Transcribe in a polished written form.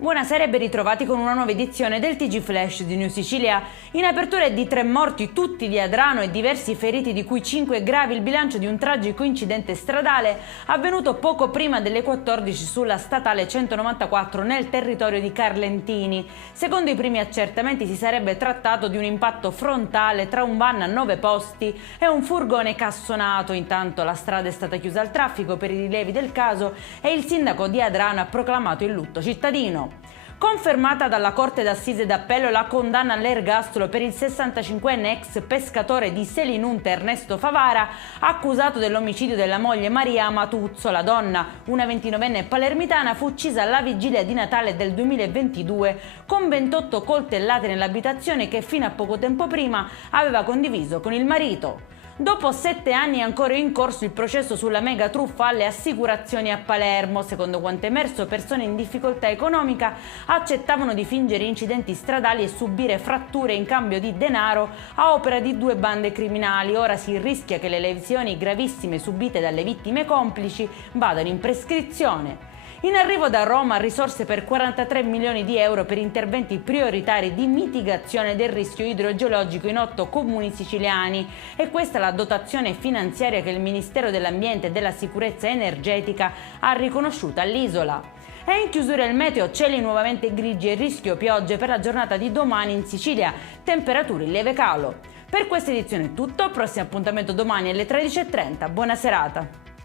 Buonasera e ben ritrovati con una nuova edizione del TG Flash di New Sicilia. In apertura è di 3 morti, tutti di Adrano, e diversi feriti, di cui 5 gravi, il bilancio di un tragico incidente stradale avvenuto poco prima delle 14 sulla statale 194 nel territorio di Carlentini. Secondo i primi accertamenti si sarebbe trattato di un impatto frontale tra un van a 9 posti e un furgone cassonato. Intanto la strada è stata chiusa al traffico per i rilevi del caso e il sindaco di Adrano ha proclamato il lutto cittadino. Confermata dalla Corte d'Assise d'Appello la condanna all'ergastolo per il 65enne ex pescatore di Selinunte Ernesto Favara, accusato dell'omicidio della moglie Maria Amatuzzo. La donna, una 29enne palermitana, fu uccisa alla vigilia di Natale del 2022 con 28 coltellate nell'abitazione che fino a poco tempo prima aveva condiviso con il marito. Dopo 7 anni è ancora in corso il processo sulla mega truffa alle assicurazioni a Palermo. Secondo quanto emerso, persone in difficoltà economica accettavano di fingere incidenti stradali e subire fratture in cambio di denaro a opera di 2 bande criminali. Ora si rischia che le lesioni gravissime subite dalle vittime complici vadano in prescrizione. In arrivo da Roma risorse per 43 milioni di euro per interventi prioritari di mitigazione del rischio idrogeologico in 8 comuni siciliani. E questa è la dotazione finanziaria che il Ministero dell'Ambiente e della Sicurezza Energetica ha riconosciuto all'isola. E in chiusura il meteo, cieli nuovamente grigi e rischio piogge per la giornata di domani in Sicilia, temperature in lieve calo. Per questa edizione è tutto, prossimo appuntamento domani alle 13:30, buona serata!